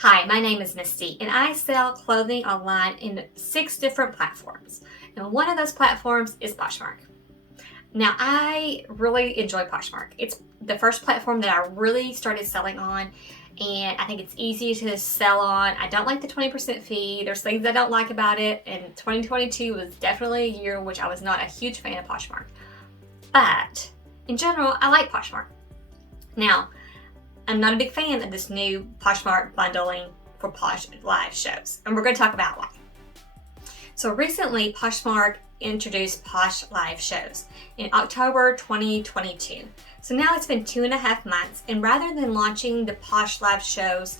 Hi, my name is Misty, and I sell clothing online in 6 different platforms. And one of those platforms is Poshmark. Now, I really enjoy Poshmark. It's the first platform that I really started selling on, and I think it's easy to sell on. I don't like the 20% fee. There's things I don't like about it, and 2022 was definitely a year in which I was not a huge fan of Poshmark. But in general, I like Poshmark. Now, I'm not a big fan of this new Poshmark bundling for Posh Live Shows, and we're going to talk about why. So recently, Poshmark introduced Posh Live Shows in October 2022. So now it's been 2.5 months, and rather than launching the Posh Live Shows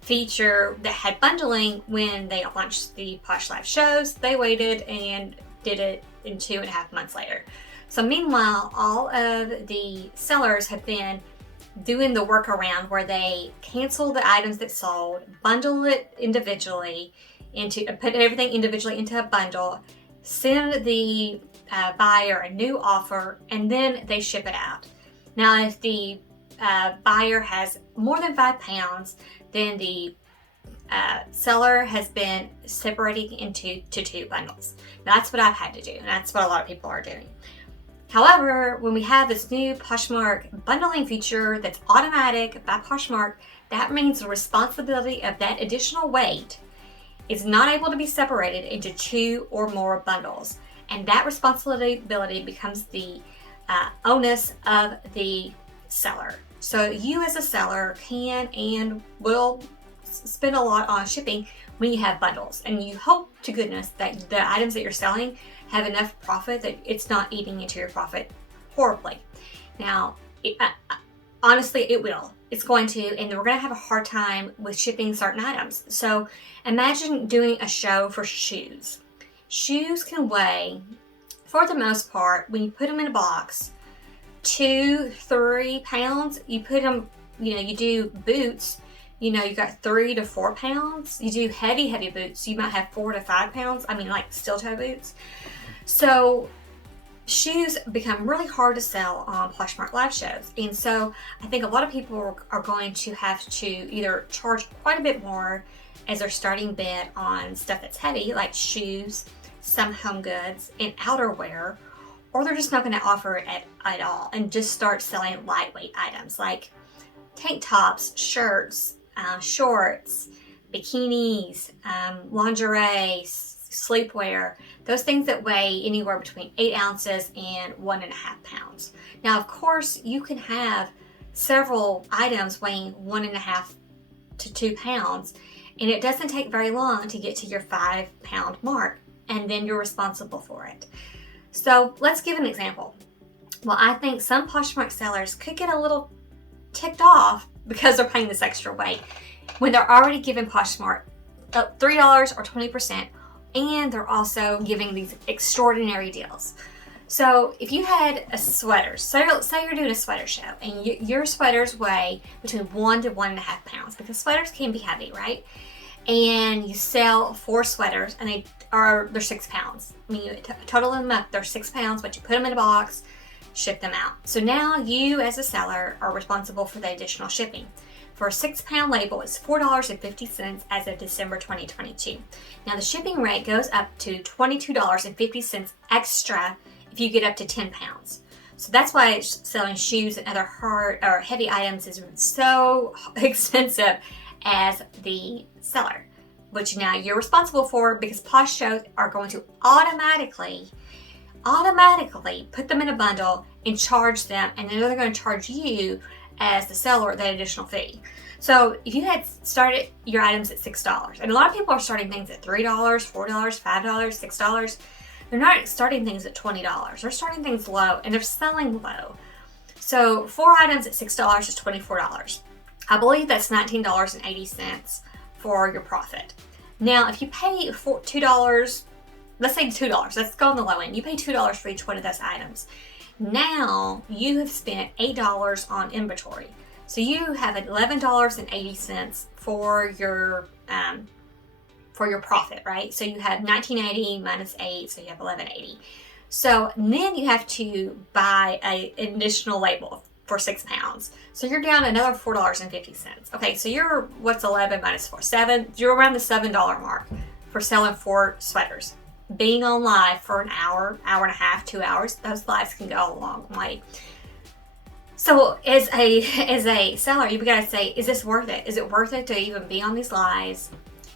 feature that had bundling when they launched the Posh Live Shows, they waited and did it in 2.5 months later. So meanwhile, all of the sellers have been doing the workaround where they cancel the items that sold, bundle it individually put everything individually into a bundle, send the buyer a new offer, and then they ship it out. Now, if the buyer has more than £5, then the seller has been separating into 2 bundles. Now, that's what I've had to do, and that's what a lot of people are doing. However, when we have this new Poshmark bundling feature that's automatic by Poshmark, that means the responsibility of that additional weight is not able to be separated into 2 or more bundles. And that responsibility becomes the onus of the seller. So you as a seller can and will spend a lot on shipping when you have bundles. And you hope to goodness that the items that you're selling have enough profit that it's not eating into your profit horribly. Now, honestly, it will. It's going to, and we're going to have a hard time with shipping certain items. So imagine doing a show for shoes. Shoes can weigh, for the most part, when you put them in a box, 2-3 pounds. You put them, you do boots, you got 3 to 4 pounds. You do heavy boots, you might have 4 to 5 pounds. I mean, like steel toe boots. So shoes become really hard to sell on Poshmark Live Shows. And so I think a lot of people are going to have to either charge quite a bit more as their starting bid on stuff that's heavy, like shoes, some home goods, and outerwear, or they're just not going to offer it at all and just start selling lightweight items like tank tops, shirts, shorts, bikinis, lingerie, sleepwear, those things that weigh anywhere between 8 ounces and 1.5 pounds. Now, of course, you can have several items weighing 1.5 to 2 pounds, and it doesn't take very long to get to your 5-pound mark, and then you're responsible for it. So let's give an example. Well, I think some Poshmark sellers could get a little ticked off because they're paying this extra weight when they're already giving Poshmark $3 or 20%, and they're also giving these extraordinary deals. So if you had a sweater, say you're doing a sweater show, and your sweaters weigh between 1 to 1.5 pounds, because sweaters can be heavy, right? And you sell 4 sweaters, and they're 6 pounds. I mean, you total them up, they're 6 pounds, but you put them in a box, ship them out. So now you as a seller are responsible for the additional shipping. For a 6-pound label, it's $4.50 as of December 2022. Now the shipping rate goes up to $22.50 extra if you get up to 10 pounds. So that's why selling shoes and other hard or heavy items is so expensive as the seller, which now you're responsible for, because Posh Shows are going to automatically put them in a bundle and charge them, and then they're going to charge you as the seller that additional fee. So if you had started your items at $6, and a lot of people are starting things at $3, $4, $5, $6, they're not starting things at $20. They're starting things low, and they're selling low. So 4 items at $6 is $24. I believe that's $19.80 for your profit. Now, if you pay $2, let's say $2, let's go on the low end. You pay $2 for each one of those items. Now you have spent $8 on inventory. So you have $11.80 for your profit, right? So you have $19.80 minus 8, so you have $11.80. So then you have to buy an additional label for 6 pounds. So you're down another $4.50. Okay, so you're, what's 11 minus 4? 7. You're around the $7 mark for selling 4 sweaters. Being on live for an hour, hour and a half, 2 hours, those lives can go a long way. So as a seller, you've got to say, is this worth it? Is it worth it to even be on these lives?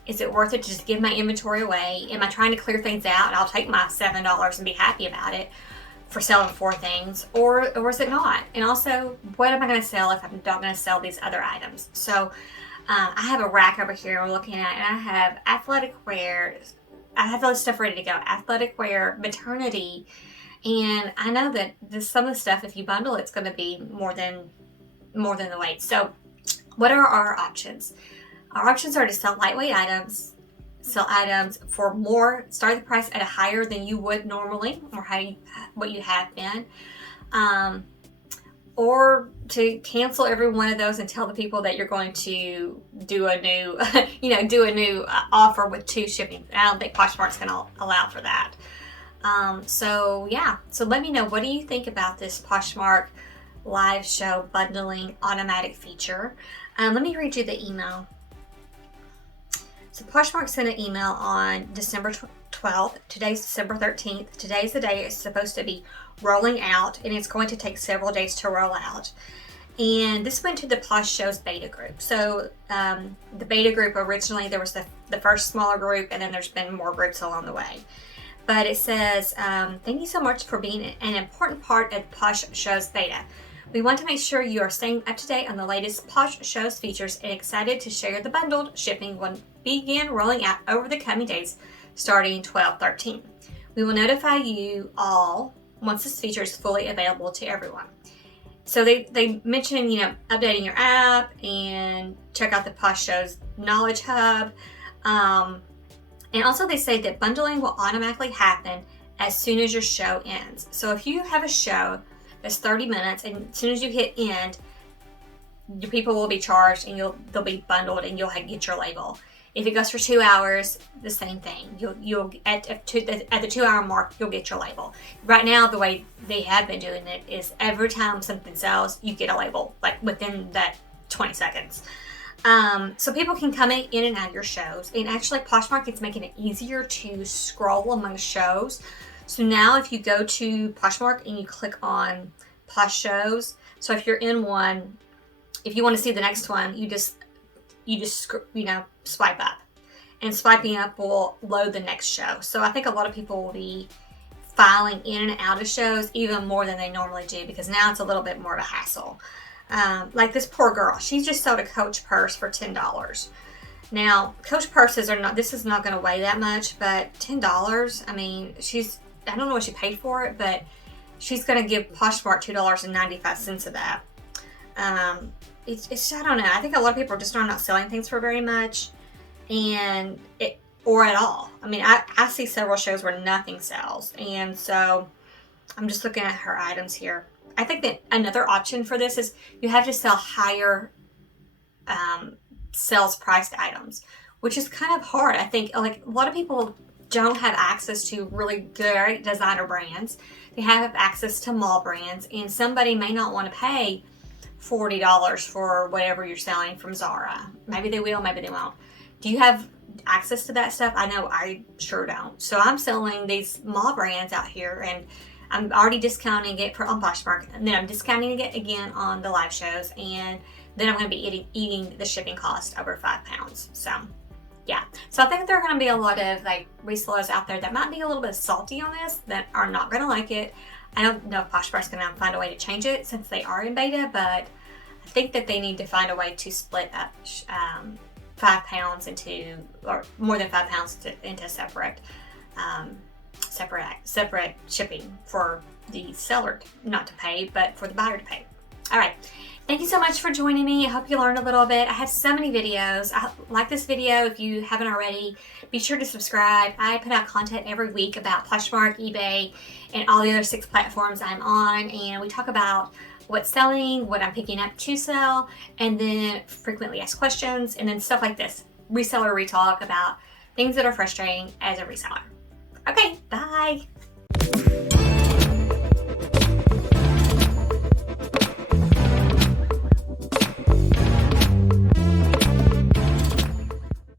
Is it worth it to just give my inventory away? Am I trying to clear things out and I'll take my $7 and be happy about it for selling 4 things? Or is it not? And also, what am I going to sell if I'm not going to sell these other items? So I have a rack over here we're looking at, and I have athletic wear. I have all this stuff ready to go. Athletic wear, maternity. And I know that some of the stuff, if you bundle, it's going to be more than the weight. So what are our options? Our options are to sell lightweight items, sell items for more, start the price at a higher than you would normally, or what you have been, or to cancel every one of those and tell the people that you're going to do a new, offer with 2 shipping. I don't think Poshmark's going to allow for that. So let me know, what do you think about this Poshmark live show bundling automatic feature? Let me read you the email. So Poshmark sent an email on December 12th. Today's December 13th. Today's the day it's supposed to be rolling out, and it's going to take several days to roll out. And this went to the Posh Shows beta group. So the beta group, originally there was the first smaller group, and then there's been more groups along the way. But it says, thank you so much for being an important part of the Posh Shows beta. We want to make sure you are staying up to date on the latest Posh Shows features, and excited to share the bundled shipping will begin rolling out over the coming days, starting 12/13. We will notify you all once this feature is fully available to everyone. So they mentioned, updating your app and check out the Posh Shows Knowledge Hub. And also they say that bundling will automatically happen as soon as your show ends. So if you have a show that's 30 minutes, and as soon as you hit end, your people will be charged, and they'll be bundled, and you'll get your label. If it goes for 2 hours, the same thing. You'll at the 2 hour mark, you'll get your label. Right now, the way they have been doing it is every time something sells, you get a label, like within that 20 seconds. So people can come in and out of your shows, and actually Poshmark is making it easier to scroll among shows. So now if you go to Poshmark and you click on Posh Shows, so if you're in one, if you want to see the next one, you just swipe up, and swiping up will load the next show. So I think a lot of people will be filing in and out of shows even more than they normally do, because now it's a little bit more of a hassle. Like this poor girl, she just sold a Coach purse for $10. Now, Coach purses this is not going to weigh that much, but $10, I mean, I don't know what she paid for it, but she's going to give Poshmark $2.95 of that. It's I don't know. I think a lot of people are just not selling things for very much, or at all. I mean, I see several shows where nothing sells, and so I'm just looking at her items here. I think that another option for this is you have to sell higher sales priced items, which is kind of hard. I think like a lot of people don't have access to really good designer brands. They have access to mall brands, and somebody may not want to pay $40 for whatever you're selling from Zara. Maybe they will, maybe they won't. Do you have access to that stuff? I know I sure don't. So I'm selling these mall brands out here, and I'm already discounting it on Poshmark, and then I'm discounting it again on the live shows, and then I'm going to be eating the shipping cost over 5 pounds. So yeah, so I think there are going to be a lot of like resellers out there that might be a little bit salty on this, that are not going to like it. I don't know if Poshmark's going to find a way to change it since they are in beta, but I think that they need to find a way to split up 5 pounds into, or more than 5 pounds into separate shipping for the seller not to pay, but for the buyer to pay. All right. Thank you so much for joining me. I hope you learned a little bit. I have so many videos. Like this video if you haven't already. Be sure to subscribe. I put out content every week about Poshmark, eBay, and all the other 6 platforms I'm on. And we talk about what's selling, what I'm picking up to sell, and then frequently asked questions, and then stuff like this. Reseller retalk about things that are frustrating as a reseller. Okay, bye.